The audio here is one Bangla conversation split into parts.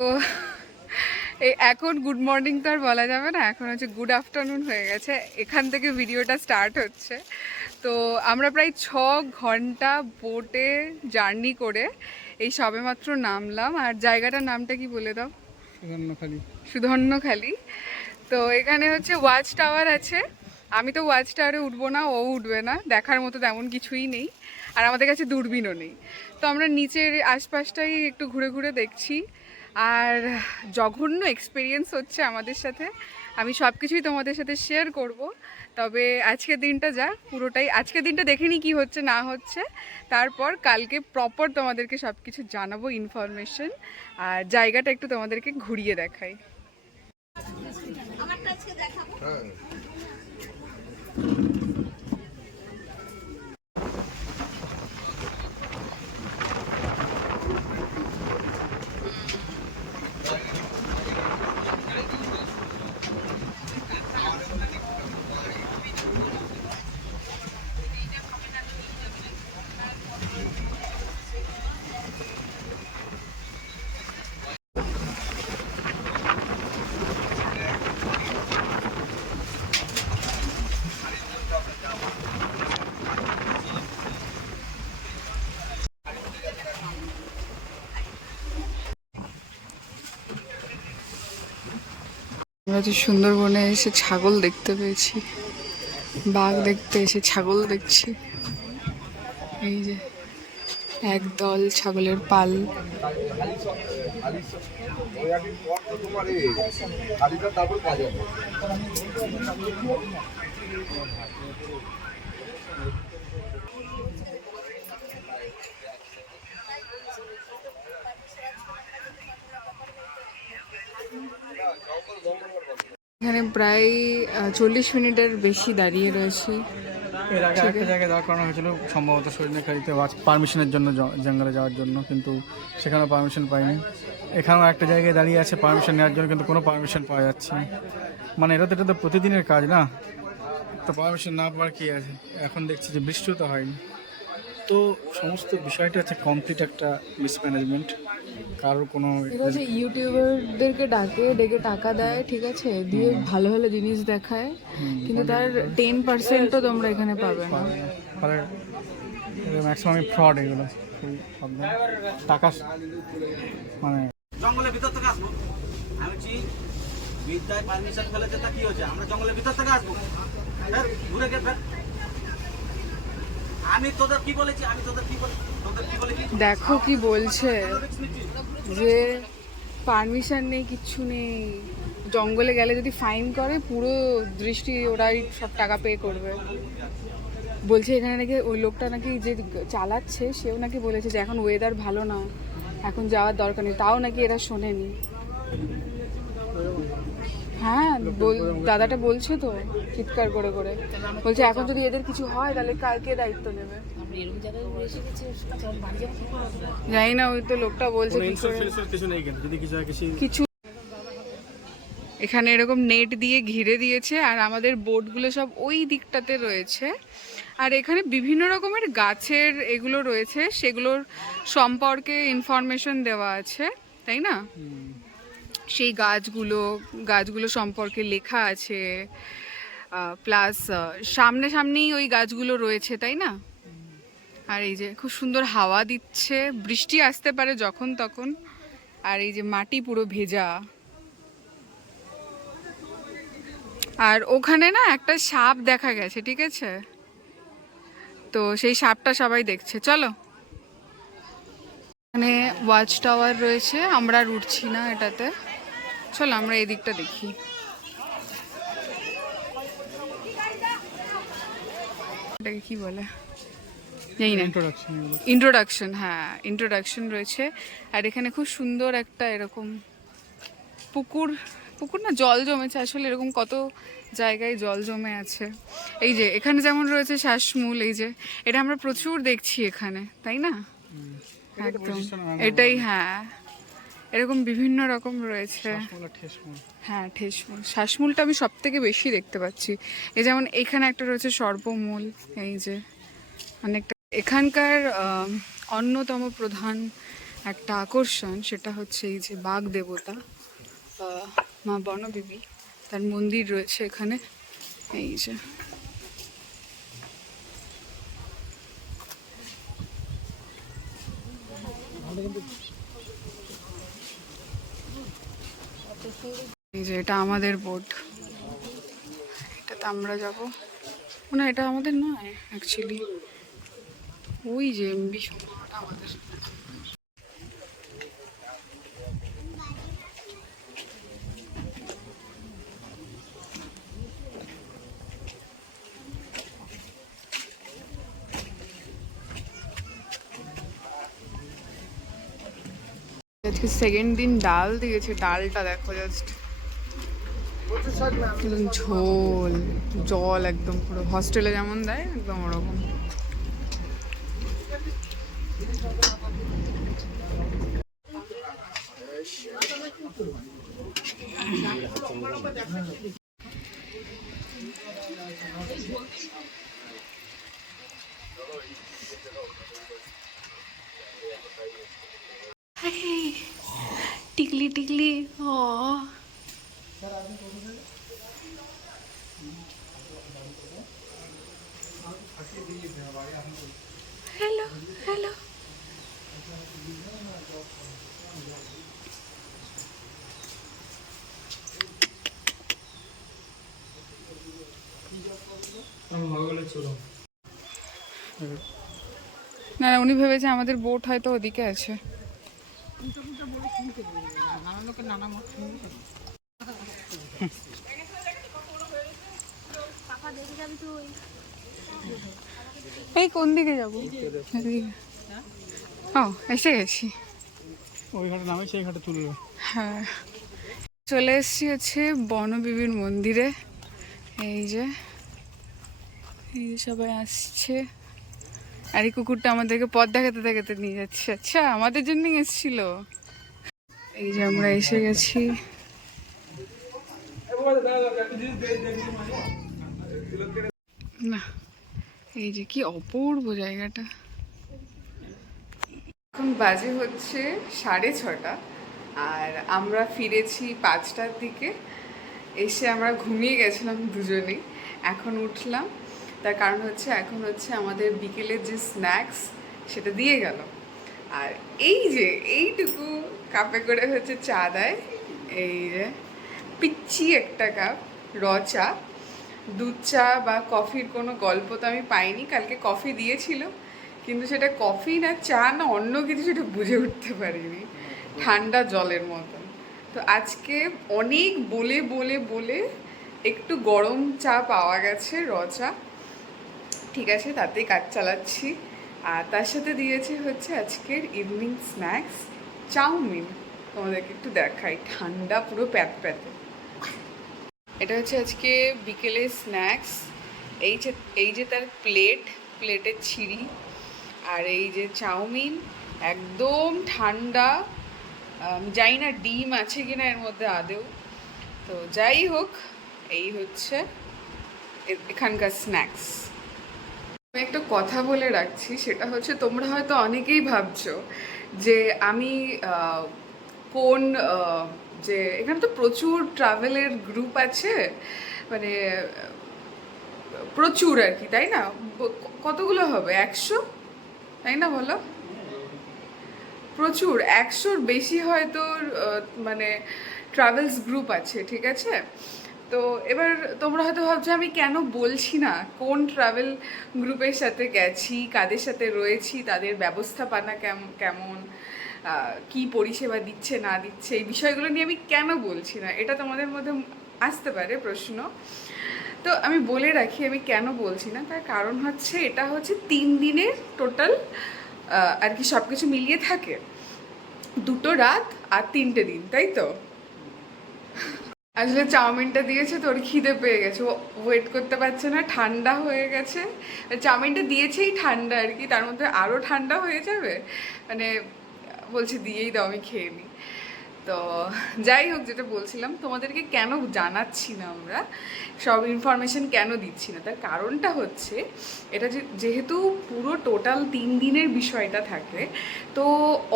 তো এই এখন গুড মর্নিং তো আর বলা যাবে না, এখন হচ্ছে গুড আফটারনুন হয়ে গেছে। এখান থেকে ভিডিওটা স্টার্ট হচ্ছে। তো আমরা প্রায় 6 ঘন্টা বোটে জার্নি করে এই সবেমাত্র নামলাম। আর জায়গাটার নামটা কি বলে দাও? সুধন্যখালি। সুধন্যখালি। তো এখানে হচ্ছে ওয়াচ টাওয়ার আছে। আমি তো ওয়াচ টাওয়ারে উঠবো না, ও উঠবে না, দেখার মতো তেমন কিছুই নেই। আর আমাদের কাছে দূরবীনও নেই। তো আমরা নিচের আশপাশটাই একটু ঘুরে ঘুরে দেখছি। আর জঘন্য এক্সপিরিয়েন্স হচ্ছে আমাদের সাথে। আমি সব কিছুই তোমাদের সাথে শেয়ার করব। তবে আজকের দিনটা পুরোটাই আজকের দিনটা দেখে নি কী হচ্ছে না হচ্ছে, তারপর কালকে প্রপার তোমাদেরকে সব কিছু জানাবো, ইনফরমেশন। আর জায়গাটা একটু তোমাদেরকে ঘুরিয়ে দেখাই। আমরা যে সুন্দরবনে এসে ছাগল দেখতে পেয়েছি, বাঘ দেখতে এসে ছাগল দেখছি। এই যে একদল ছাগলের পাল। এখানে প্রায় 40 মিনিটের বেশি দাঁড়িয়ে রয়েছি। এর আগে একটা জায়গায় দাঁড় করানো হয়েছিল সম্ভবত সৈন্যখালিতে পারমিশনের জন্য, জঙ্গলে যাওয়ার জন্য, কিন্তু সেখানেও পারমিশন পাইনি। এখানেও একটা জায়গায় দাঁড়িয়ে আছে পারমিশন নেওয়ার জন্য, কিন্তু কোনো পারমিশন পাওয়া যাচ্ছে না। মানে এটা তো প্রতিদিনের কাজ না, তো পারমিশন না পাওয়ার কি আছে। এখন দেখছি যে বৃষ্টিও তো হয়নি। তো সমস্ত বিষয়টা হচ্ছে কমপ্লিট একটা মিসম্যানেজমেন্ট। কারোর কোনো ইউটিউবারদেরকে ডেকে টাকা দেয়, ঠিক আছে, দিয়ে ভালো ভালো জিনিস দেখায়, কিন্তু তার 10%ও তোমরা এখানে পাবে না। ম্যাক্সিমাম ফ্রড এগুলো, টাকা মানে জঙ্গলের ভিতর থেকে আসবো। আমি বিদ্যায় পারমিশন ফেলে যেটা কি হচ্ছে, আমরা জঙ্গলের ভিতর থেকে আসবো, ঘুরে গেছে। আমি তোদের কি বলেছি, দেখো কি বলছে, যে পারমিশন নেই, কিচ্ছু নেই, জঙ্গলে গেলে যদি ফাইন করে পুরো দৃষ্টি ওরাই সব টাকা পে করবে। বলছে এখানে নাকি ওই লোকটা নাকি যে চালাচ্ছে সেও নাকি বলেছে যে এখন ওয়েদার ভালো না, এখন যাওয়ার দরকার নেই, তাও নাকি এরা শোনেনি। হ্যাঁ, দাদাটা বলছে তো চিৎকার করে করে, বলছে এখন যদি এদের কিছু হয় তাহলে কালকে দায়িত্ব নেবে। জানি না, ওই তো লোকটা বলছে কিছু। এখানে এরকম নেট দিয়ে ঘিরে দিয়েছে, আর আমাদের বোটগুলো সব ওই দিকটাতে রয়েছে। আর এখানে বিভিন্ন রকমের গাছের এগুলো রয়েছে, সেগুলোর সম্পর্কে ইনফরমেশন দেওয়া আছে, তাই না? সেই গাছগুলো সম্পর্কে লেখা আছে, প্লাস সামনেই ওই গাছগুলো রয়েছে, তাই না? আর এই যে খুব সুন্দর হাওয়া দিচ্ছে, বৃষ্টি আসতে পারে যখন তখন। আর এই যে মাটি পুরো ভেজা। আর ওখানে না একটা সাপ দেখা গেছে, ঠিক আছে, তো সেই সাপটা সবাই দেখছে। চলো, এখানে ওয়াচ টাওয়ার রয়েছে, আমরা আর উঠছি না এটাতে। চলো আমরা এই দিকটা দেখি। এটাকে কি বলে জানি না। ইন্ট্রোডাকশন, হ্যাঁ ইন্ট্রোডাকশন রয়েছে। আর এখানে খুব সুন্দর একটা এরকম পুকুর না, জল জমেছে আসলে, এরকম কত জায়গায় জল জমে আছে। এই যে এখানে যেমন রয়েছে শ্বাসমূল, এই যে এটা আমরা প্রচুর দেখছি এখানে, তাই না? একদম এটাই, হ্যাঁ এরকম বিভিন্ন রকম রয়েছে। হ্যাঁ, ঠেসমূল, শ্বাসমূলটা আমি সব থেকে বেশি দেখতে পাচ্ছি। এই যেমন এখানে একটা রয়েছে সর্পমূল, এই যে অনেকটা। এখানকার অন্যতম প্রধান একটা আকর্ষণ, সেটা হচ্ছে এই যে বাঘ দেবতা মা বনবিবি, তার মন্দির রয়েছে এখানে। এই যে এটা আমাদের বোট, এটাতে আমরা যাব না, এটা আমাদের নয় অ্যাকচুয়ালি, ওই যে এমবি ওটা আমাদের। আজকে সেকেন্ড দিন ডাল দিয়েছে, ডালটা দেখো জাস্ট ঝোল, জল একদম পুরো হস্টেলে যেমন দেয় একদম ওরকম। টিকলি টিকলি ও হ্যালো হ্যালো। না না, উনি ভেবেছে আমাদের বোট হয়তো ওদিকে আছে। এই কোন দিকে যাবো? ও এসে গেছি। ওই ঘাটে নামে সেই ঘাটে তুলবে। হ্যাঁ, চলে এসেছি হচ্ছে বনবিবির মন্দিরে। এই যে সবাই আসছে, আর এই কুকুরটা আমাদেরকে পথ দেখাতে দেখাতে নিয়ে যাচ্ছে। আচ্ছা, আমাদের জন্যই এসেছিল। এই যে আমরা এসে গেছি। না, এই যে কি অপূর্ব জায়গাটা। এখন বাজে হচ্ছে 6:30, আর আমরা ফিরেছি 5টার দিকে। এসে আমরা ঘুমিয়ে গেছিলাম দুজনেই, এখন উঠলাম। তার কারণ হচ্ছে এখন হচ্ছে আমাদের বিকেলের যে স্ন্যাক্স সেটা দিয়ে গেল। আর এই যে এইটুকু কাপে করে হচ্ছে চা দেয়, এই যে পিচ্ছি একটা কাপ র চা। দুধ চা বা কফির কোনো গল্প তো আমি পাইনি। কালকে কফি দিয়েছিল, কিন্তু সেটা কফি না চা না অন্য কিছু সেটা বুঝে উঠতে পারিনি, ঠান্ডা জলের মতন। তো আজকে অনেক বলে বলে বলে একটু গরম চা পাওয়া গেছে, র চা। ঠিক আছে, তাতেই কাজ চালাচ্ছি। আর তার সাথে দিয়েছে হচ্ছে আজকের ইভিনিং স্ন্যাক্স চাউমিন। তোমাদেরকে একটু দেখাই, ঠান্ডা পুরো প্যাত প্যাতে। এটা হচ্ছে আজকে বিকেলে স্ন্যাক্স। এই যে তার প্লেটের ছিঁড়ি, আর এই যে চাউমিন একদম ঠান্ডা। জানি না ডিম আছে কিনা এর মধ্যে আদেও। তো যাই হোক, এই হচ্ছে এখানকার স্ন্যাক্স। আমি একটা কথা বলে রাখছি, সেটা হচ্ছে তোমরা হয়তো অনেকেই ভাবছো যে আমি কোন যে এখানে তো প্রচুর ট্রাভেলের গ্রুপ আছে, মানে প্রচুর আর কি, তাই না? কতগুলো হবে, 100, তাই না বলো? প্রচুর, 100-র বেশি হয়তো মানে ট্রাভেলস গ্রুপ আছে, ঠিক আছে? তো এবার তোমরা হয়তো ভাবছো আমি কেন বলছি না কোন ট্রাভেল গ্রুপের সাথে গেছি, কাদের সাথে রয়েছি, তাদের ব্যবস্থাপনা কেমন, কি পরিষেবা দিচ্ছে না দিচ্ছে, এই বিষয়গুলো নিয়ে আমি কেন বলছি না, এটা তোমাদের মধ্যে আসতে পারে প্রশ্ন। তো আমি বলে রাখি আমি কেন বলছি না। তার কারণ হচ্ছে এটা হচ্ছে 3 দিনের টোটাল আর কি, সব কিছু মিলিয়ে থাকে 2 রাত আর 3টে দিন, তাই তো? আসলে চাউমিনটা দিয়েছে, তোর খিদে পেয়ে গেছে, ও ওয়েট করতে পারছে না, ঠান্ডা হয়ে গেছে। চাউমিনটা দিয়েছেই ঠান্ডা আর কি, তার মধ্যে আরও ঠান্ডা হয়ে যাবে, মানে বলছে দিয়েই দাও আমি খেয়ে নিই। তো তো যাই হোক, যেটা বলছিলাম, তোমাদেরকে কেন জানাচ্ছি না আমরা, সব ইনফরমেশন কেন দিচ্ছি না, তার কারণটা হচ্ছে এটা যেহেতু পুরো টোটাল 3 দিনের বিষয়টা থাকে, তো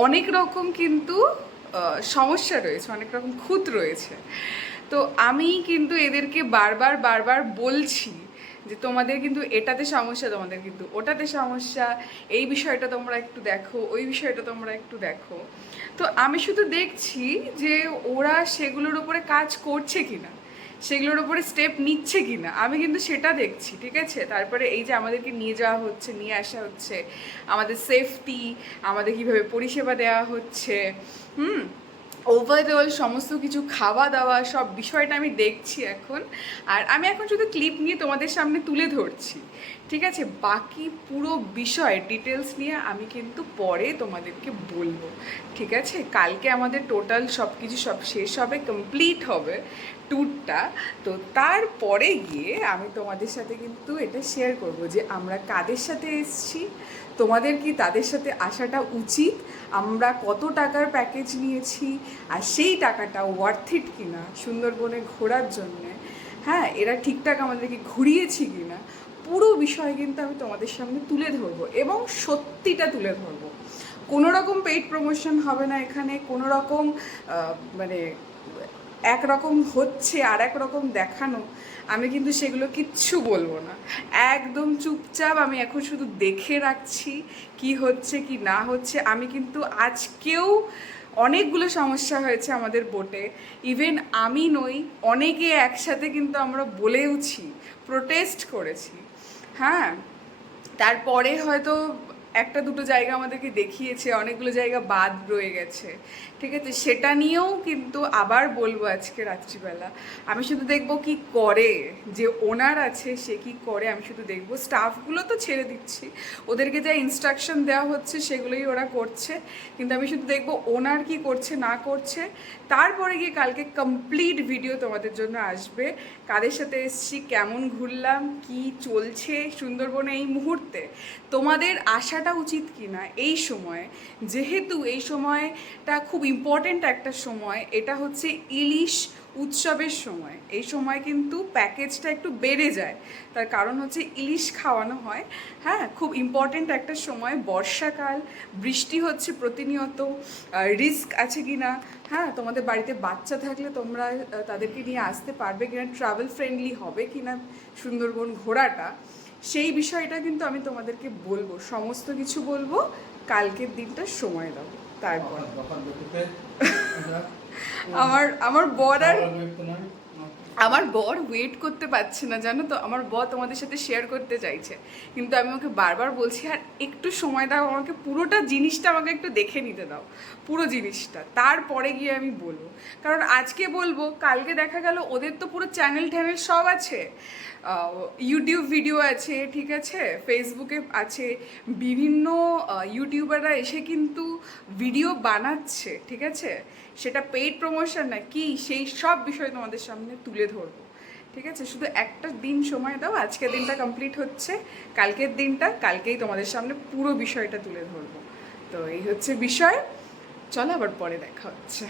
অনেক রকম কিন্তু সমস্যা রয়েছে, অনেক রকম খুঁত রয়েছে। তো আমি কিন্তু এদেরকে বারবার বারবার বলছি যে তোমাদের কিন্তু এটাতে সমস্যা, তোমাদের কিন্তু ওটাতে সমস্যা, এই বিষয়টা তোমরা একটু দেখো, ওই বিষয়টা তোমরা একটু দেখো। তো আমি শুধু দেখছি যে ওরা সেগুলোর উপরে কাজ করছে কিনা, সেগুলোর উপরে স্টেপ নিচ্ছে কিনা, আমি কিন্তু সেটা দেখছি, ঠিক আছে। তারপরে এই যে আমাদেরকে নিয়ে যাওয়া হচ্ছে, নিয়ে আসা হচ্ছে, আমাদের সেফটি, আমাদের কীভাবে পরিষেবা দেওয়া হচ্ছে, ওভারঅল সমস্ত কিছু খাওয়া দাওয়া সব বিষয়টা আমি দেখছি এখন। আর আমি এখন শুধু ক্লিপ নিয়ে তোমাদের সামনে তুলে ধরছি, ঠিক আছে। বাকি পুরো বিষয় ডিটেলস নিয়ে আমি কিন্তু পরে তোমাদেরকে বলবো, ঠিক আছে। কালকে আমাদের টোটাল সব কিছু সব শেষ হবে, কমপ্লিট হবে ট্যুরটা। তো তারপরে গিয়ে আমি তোমাদের সাথে কিন্তু এটা শেয়ার করব যে আমরা কাদের সাথে এসেছি, তোমাদের কি তাদের সাথে আসাটা উচিত, আমরা কত টাকার প্যাকেজ নিয়েছি, আর সেই টাকাটা ওয়ার্থ ইট কিনা সুন্দরবনে ঘোরার জন্যে, হ্যাঁ, এরা ঠিকঠাক আমাদেরকে ঘুরিয়েছি কিনা, পুরো বিষয় কিন্তু আমি তোমাদের সামনে তুলে ধরবো এবং সত্যিটা তুলে ধরবো। কোনো রকম পেইড প্রমোশন হবে না এখানে, কোনো রকম মানে একরকম হচ্ছে আর এক রকম দেখানো, আমি কিন্তু সেগুলো কিচ্ছু বলবো না, একদম চুপচাপ আমি এখন শুধু দেখে রাখছি কি হচ্ছে কি না হচ্ছে। আমি কিন্তু আজকেও অনেকগুলো সমস্যা হয়েছে আমাদের বোটে, ইভেন আমি নই, অনেকে একসাথে কিন্তু আমরা বলেওছি, প্রোটেস্ট করেছি, হ্যাঁ। তারপরে হয়তো একটা দুটো জায়গা আমাদেরকে দেখিয়েছে, অনেকগুলো জায়গা বাদ রয়ে গেছে, ঠিক আছে। সেটা নিয়েও কিন্তু আবার বলবো আজকে রাত্রিবেলা। আমি শুধু দেখবো কি করে, যে ওনার আছে সে কি করে, আমি শুধু দেখবো। স্টাফগুলো তো ছেড়ে দিচ্ছি, ওদেরকে যা ইনস্ট্রাকশন দেওয়া হচ্ছে সেগুলোই ওরা করছে, কিন্তু আমি শুধু দেখবো ওনার কি করছে না করছে। তারপরে গিয়ে কালকে কমপ্লিট ভিডিও তোমাদের জন্য আসবে, কাদের সাথে এসেছি, কেমন ঘুরলাম, কি চলছে সুন্দরবনে এই মুহূর্তে, তোমাদের আসাটা উচিত কি না এই সময়ে, যেহেতু এই সময়টা খুব ইম্পর্ট্যান্ট একটা সময়, এটা হচ্ছে ইলিশ উৎসবের সময়। এই সময় কিন্তু প্যাকেজটা একটু বেড়ে যায়, তার কারণ হচ্ছে ইলিশ খাওয়ানো হয়, হ্যাঁ। খুব ইম্পর্ট্যান্ট একটা সময়, বর্ষাকাল, বৃষ্টি হচ্ছে প্রতিনিয়ত, রিস্ক আছে কি না, হ্যাঁ, তোমাদের বাড়িতে বাচ্চা থাকলে তোমরা তাদেরকে নিয়ে আসতে পারবে কিনা, ট্রাভেল ফ্রেন্ডলি হবে কিনা সুন্দরবন ঘোরাটা, সেই বিষয়টা কিন্তু আমি তোমাদেরকে বলবো, সমস্ত কিছু বলবো। কালকের দিনটা সময় দাও, তারপর আমার বর আর আমার বর ওয়েট করতে পারছে না, জানো তো। আমার বর তোমাদের সাথে শেয়ার করতে চাইছে, কিন্তু আমি ওকে বারবার বলছি আর একটু সময় দাও আমাকে, পুরোটা জিনিসটা আমাকে একটু দেখে নিতে দাও, পুরো জিনিসটা, তারপরে গিয়ে আমি বলবো। কারণ আজকে বলবো, কালকে দেখা গেল ওদের তো পুরো চ্যানেল ট্যানেল সব আছে, ইউটিউব ভিডিও আছে, ঠিক আছে, ফেসবুকে আছে, বিভিন্ন ইউটিউবাররা এসে কিন্তু ভিডিও বানাচ্ছে, ঠিক আছে। সেটা পেইড প্রমোশন না কি, সেই সব বিষয় তোমাদের সামনে তুলে ধরবো, ঠিক আছে। শুধু একটা দিন সময় দাও, আজকের দিনটা কমপ্লিট হচ্ছে, কালকের দিনটা কালকেই তোমাদের সামনে পুরো বিষয়টা তুলে ধরবো। তো এই হচ্ছে বিষয়, চলো আবার পরে দেখা হচ্ছে।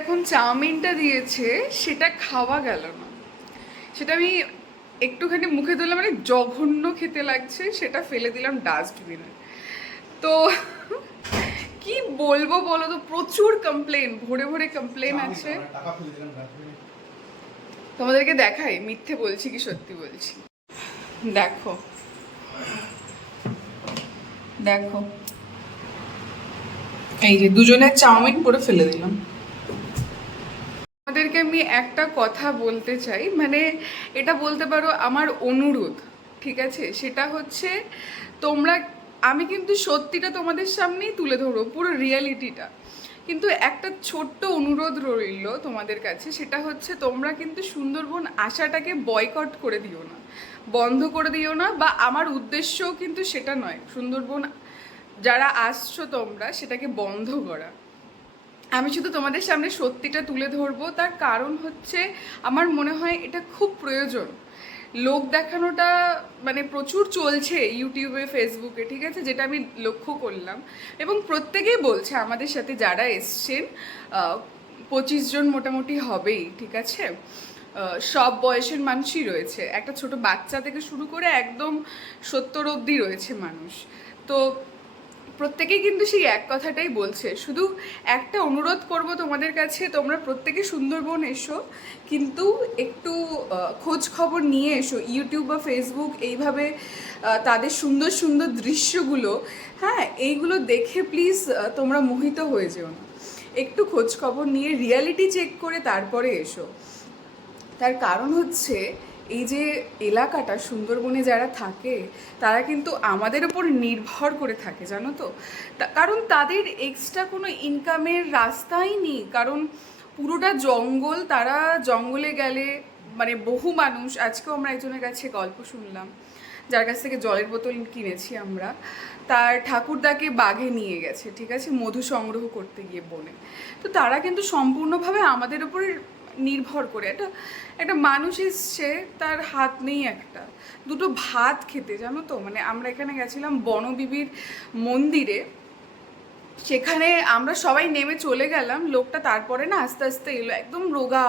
এখন চাউমিনটা দিয়েছে, সেটা খাওয়া গেল না, সেটা আমি একটুখানি মুখে দিলাম, মানে জঘন্য খেতে লাগছে, সেটা ফেলে দিলাম ডাস্টবিনে। তো কি বলবো বলো তো, প্রচুর কমপ্লেন, ভরে ভরে কমপ্লেন আছে। তোমাদেরকে দেখাই, মিথ্যে বলছি কি সত্যি বলছি, দেখো দেখো, এই যে দুজনের চাউমিন পুরো ফেলে দিলাম। আমাদেরকে আমি একটা কথা বলতে চাই, মানে এটা বলতে পারো আমার অনুরোধ, ঠিক আছে। সেটা হচ্ছে তোমরা, আমি কিন্তু সত্যিটা তোমাদের সামনেই তুলে ধরবো, পুরো রিয়ালিটিটা, কিন্তু একটা ছোট্ট অনুরোধ রইল তোমাদের কাছে, সেটা হচ্ছে তোমরা কিন্তু সুন্দরবন আসাটাকে বয়কট করে দিও না, বন্ধ করে দিও না, বা আমার উদ্দেশ্যও কিন্তু সেটা নয় সুন্দরবন যারা আসছো তোমরা সেটাকে বন্ধ করা। আমি শুধু তোমাদের সামনে সত্যিটা তুলে ধরবো, তার কারণ হচ্ছে আমার মনে হয় এটা খুব প্রয়োজন, লোক দেখানোটা মানে প্রচুর চলছে ইউটিউবে, ফেসবুকে, ঠিক আছে, যেটা আমি লক্ষ্য করলাম। এবং প্রত্যেকেই বলছে আমাদের সাথে যারা এসছেন, 25 জন মোটামুটি হবেই, ঠিক আছে। সব বয়সের মানুষই রয়েছে, একটা ছোট বাচ্চা থেকে শুরু করে একদম 70 অবধি রয়েছে মানুষ। তো প্রত্যেকেই কিন্তু সেই এক কথাটাই বলছে। শুধু একটা অনুরোধ করব তোমাদের কাছে, তোমরা প্রত্যেকে সুন্দরবন এসো, কিন্তু একটু খোঁজ খবর নিয়ে এসো। ইউটিউব বা ফেসবুক এইভাবে তাদের সুন্দর সুন্দর দৃশ্যগুলো, হ্যাঁ, এইগুলো দেখে প্লিজ তোমরা মোহিত হয়ে যেও না। একটু খোঁজ খবর নিয়ে রিয়ালিটি চেক করে তারপরে এসো। তার কারণ হচ্ছে এই যে এলাকাটা, সুন্দরবনে যারা থাকে তারা কিন্তু আমাদের ওপর নির্ভর করে থাকে, জানো তো। কারণ তাদের এক্সট্রা কোনো ইনকামের রাস্তাই নেই, কারণ পুরোটা জঙ্গল। তারা জঙ্গলে গেলে মানে বহু মানুষ, আজকেও আমরা একজনের কাছে গল্প শুনলাম যার কাছ থেকে জলের বোতল কিনেছি আমরা, তার ঠাকুরদাকে বাঘে নিয়ে গেছে, ঠিক আছে, মধু সংগ্রহ করতে গিয়ে বনে। তো তারা কিন্তু সম্পূর্ণভাবে আমাদের ওপরে নির্ভর করে। একটা মানুষ এসছে, তার হাত নেই একটা দুটো ভাত খেতে, জানো তো। মানে আমরা এখানে গেছিলাম বনবিবির মন্দিরে, সেখানে আমরা সবাই নেমে চলে গেলাম, লোকটা তারপরে না আস্তে আস্তে এলো, একদম রোগা,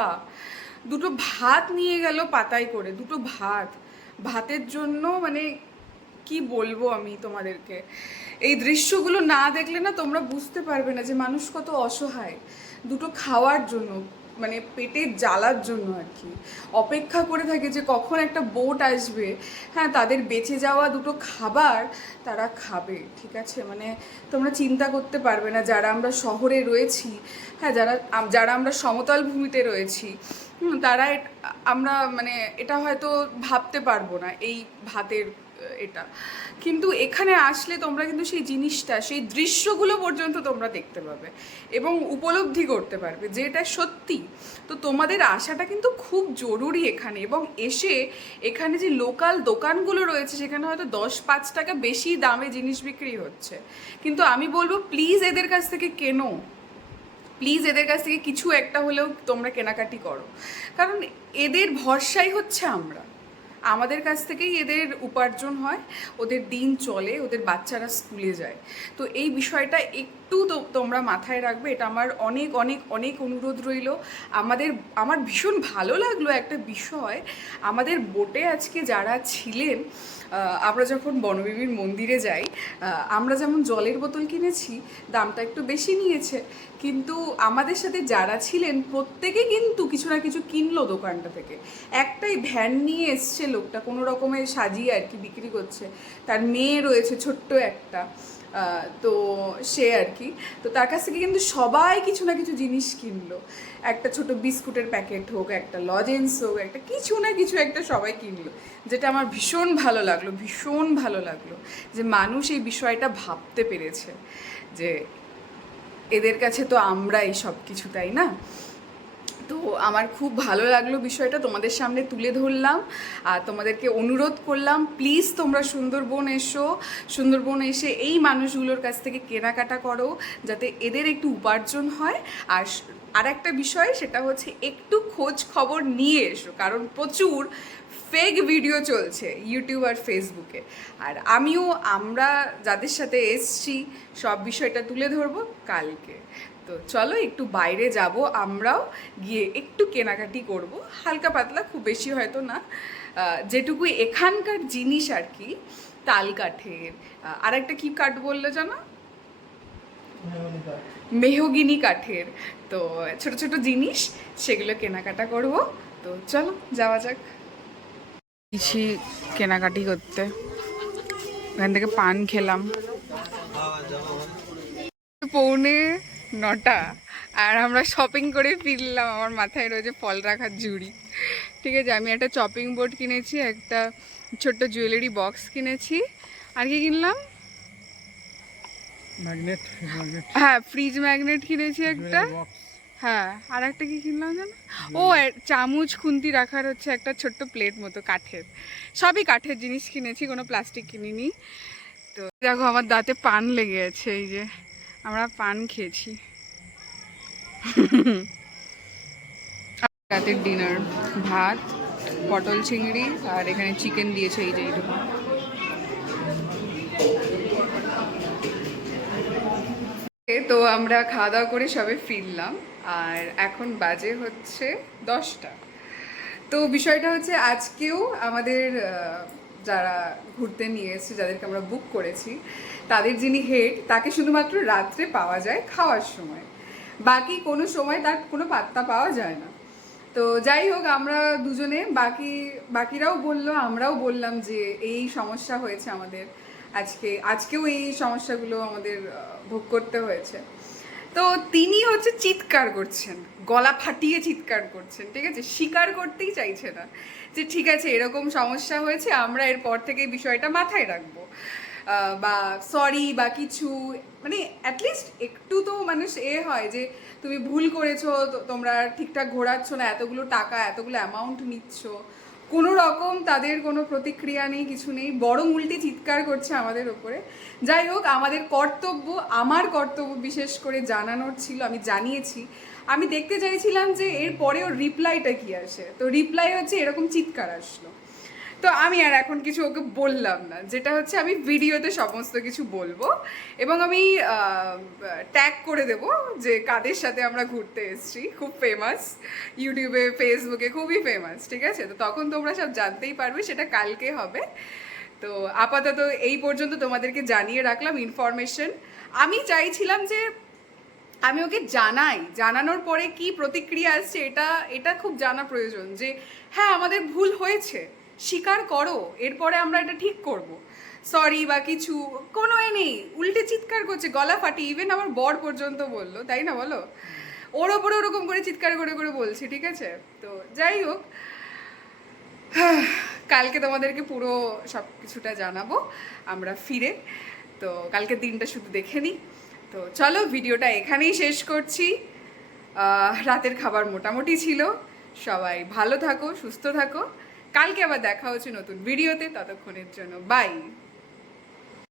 দুটো ভাত নিয়ে গেল পাতায় করে, দুটো ভাতের জন্য মানে কি বলবো আমি তোমাদেরকে। এই দৃশ্যগুলো না দেখলে না তোমরা বুঝতে পারবে না যে মানুষ কত অসহায় দুটো খাওয়ার জন্য, মানে পেটের জ্বালার জন্য আর কি অপেক্ষা করে থাকে যে কখন একটা বোট আসবে, হ্যাঁ, তাদের বেঁচে যাওয়া দুটো খাবার তারা খাবে, ঠিক আছে। মানে তোমরা চিন্তা করতে পারবে না, যারা আমরা শহরে রয়েছি, হ্যাঁ, যারা আমরা সমতল ভূমিতে রয়েছি, তারা আমরা মানে এটা হয়তো ভাবতে পারবো না এই ভাতের এটা, কিন্তু এখানে আসলে তোমরা কিন্তু সেই জিনিসটা, সেই দৃশ্যগুলো পর্যন্ত তোমরা দেখতে পাবে এবং উপলব্ধি করতে পারবে যে এটা সত্যি। তো তোমাদের আসাটা কিন্তু খুব জরুরি এখানে, এবং এসে এখানে যে লোকাল দোকানগুলো রয়েছে সেখানে হয়তো 10-5 টাকা বেশি দামে জিনিস বিক্রি হচ্ছে, কিন্তু আমি বলবো প্লিজ এদের কাছ থেকে কেনো, প্লিজ এদের কাছ থেকে কিছু একটা হলেও তোমরা কেনাকাটি করো, কারণ এদের ভরসাই হচ্ছে আমরা, আমাদের কাছ থেকেই এদের উপার্জন হয়, ওদের দিন চলে, ওদের বাচ্চারা স্কুলে যায়। তো এই বিষয়টা একটু তোমরা মাথায় রাখবে, এটা আমার অনেক অনেক অনেক অনুরোধ রইল। আমার ভীষণ ভালো লাগলো একটা বিষয়, আমাদের বোটে আজকে যারা ছিলেন, আমরা যখন বনবিবির মন্দিরে যাই, আমরা যেমন জলের বোতল কিনেছি, দামটা একটু বেশি নিয়েছে, কিন্তু আমাদের সাথে যারা ছিলেন প্রত্যেকে কিন্তু কিছু না কিছু কিনলো দোকানটা থেকে। একটাই ভ্যান নিয়ে এসছে লোকটা, কোনো রকমের সাজিয়ে আর কি বিক্রি করছে, তার মেয়ে রয়েছে ছোট্ট একটা, তো সে আর কি, তো তার কাছ থেকে কিন্তু সবাই কিছু না কিছু জিনিস কিনলো, একটা ছোট বিস্কুটের প্যাকেট হোক, একটা লজেন্স হোক, একটা কিছু না কিছু একটা সবাই কিনলো, যেটা আমার ভীষণ ভালো লাগলো, ভীষণ ভালো লাগলো যে মানুষ এই বিষয়টা ভাবতে পেরেছে যে এদের কাছে তো আমরাই সব কিছু, তাই না। তো আমার খুব ভালো লাগলো বিষয়টা, তোমাদের সামনে তুলে ধরলাম আর তোমাদেরকে অনুরোধ করলাম প্লিজ তোমরা সুন্দরবন এসো, সুন্দরবন এসে এই মানুষগুলোর কাছ থেকে কেনাকাটা করো যাতে এদের একটু উপার্জন হয়। আর একটা বিষয় সেটা হচ্ছে একটু খোঁজ খবর নিয়ে এসো, কারণ প্রচুর ফেক ভিডিও চলছে ইউটিউব আর ফেসবুকে, আর আমরা যাদের সাথে এসছি সব বিষয়টা তুলে ধরবো কালকে। তো চলো একটু বাইরে যাব, আমরাও গিয়ে একটু কেনাকাটি করব, হালকা পাতলা, খুব বেশি হয়তো না, যেটুকু এখানকার জিনিস আর কি, তাল কাঠের, আর একটা কী কাঠ বললো জানো, মেহগিনি কাঠের, তো ছোট ছোট জিনিস সেগুলো কেনাকাটা করব। তো চলো যাওয়া যাক কিছু কেনাকাটি করতে। ওখান থেকে পান খেলাম, 9:45 আর আমরা শপিং করে ফিরলাম। আমার মাথায় রয়েছে ফল রাখার ঝুড়ি, ঠিক আছে। আমি একটা চপিং বোর্ড কিনেছি, একটা ছোট্ট জুয়েলারি বক্স কিনেছি, আর কি কিনলাম, ম্যাগনেট, হ্যাঁ ফ্রিজ ম্যাগনেট কিনেছি একটা, হ্যাঁ আর একটা কি কিনলাম জানো, ও চামচ খুন্তি রাখার হচ্ছে একটা ছোট্ট প্লেট মতো কাঠের, সবই কাঠের জিনিস কিনেছি, কোনো প্লাস্টিক কিনিনি। তো দেখো আমার দাঁতে পান লেগে আছে, এই যে আমরা পান খেয়েছি। রাতের ডিনার, ভাত, পটল চিংড়ি, আর এখানে চিকেন দিয়েছে এই যে এইটুকু। তো আমরা খাওয়া দাওয়া করে সবে ফিরলাম, আর এখন বাজে হচ্ছে 10টা। তো বিষয়টা হচ্ছে আজকেও আমাদের যারা ঘুরতে নিয়ে এসেছে, যাদেরকে আমরা বুক করেছি, তাদের যিনি হেড, তাকে শুধুমাত্র রাত্রে পাওয়া যায় খাওয়ার সময়, বাকি কোনো সময় তার কোনো পাত্তা পাওয়া যায় না। তো যাই হোক, আমরা দুজনে, বাকিরাও বললো, আমরাও বললাম যে এই সমস্যা হয়েছে আমাদের, আজকেও এই সমস্যাগুলো আমাদের ভোগ করতে হয়েছে। তো তিনি হচ্ছে চিৎকার করছেন, গলা ফাটিয়ে চিৎকার করছেন, ঠিক আছে, স্বীকার করতেই চাইছে না যে ঠিক আছে এরকম সমস্যা হয়েছে, আমরা এরপর থেকে এই বিষয়টা মাথায় রাখবো, বা সরি বা কিছু, মানে অ্যাটলিস্ট একটু তো মানুষ হয় যে তুমি ভুল করেছো, তোমরা ঠিকঠাক ঘোরাচ্ছ না, এতগুলো টাকা এতগুলো অ্যামাউন্ট নিচ্ছ, কোনো রকম তাদের কোনো প্রতিক্রিয়া নেই, কিছু নেই, বরং উল্টে চিৎকার করছে আমাদের ওপরে। যাই হোক, আমার কর্তব্য বিশেষ করে জানানোর ছিল, আমি জানিয়েছি। আমি দেখতে চাইছিলাম যে এর পরে ওর রিপ্লাইটা কি আসে, তো রিপ্লাই হচ্ছে এরকম চিৎকার আসলো। তো আমি আর এখন কিছু ওকে বললাম না, যেটা হচ্ছে আমি ভিডিওতে সমস্ত কিছু বলবো, এবং আমি ট্যাগ করে দেব যে কাদের সাথে আমরা ঘুরতে এসেছি, খুব ফেমাস, ইউটিউবে ফেসবুকে খুবই ফেমাস, ঠিক আছে। তো তখন তোমরা সব জানতেই পারবে, সেটা কালকে হবে। তো আপাতত এই পর্যন্ত তোমাদেরকে জানিয়ে রাখলাম ইনফরমেশন। আমি চাইছিলাম যে আমি ওকে জানানোর পরে কি প্রতিক্রিয়া আসছে, এটা খুব জানা প্রয়োজন, যে হ্যাঁ আমাদের ভুল হয়েছে, স্বীকার করো, এরপরে আমরা এটা ঠিক করব, সরি বা কিছু, কোনো নেই, উল্টে চিৎকার করছে গলা ফাটি। ইভেন আমার বর পর্যন্ত বললো, তাই না বলো, ওর ওপরে ওরকম করে চিৎকার করে করে বলছি, ঠিক আছে। তো যাই হোক, কালকে তোমাদেরকে পুরো সব কিছুটা জানাবো আমরা ফিরে। তো কালকের দিনটা শুধু দেখে নিই। তো চলো, ভিডিওটা এখানেই শেষ করছি। রাতের খাবার মোটামুটি ছিল। সবাই ভালো থাকো, সুস্থ থাকো। কালকে আবার দেখা হচ্ছে নতুন ভিডিওতে, ততক্ষণের জন্য বাই।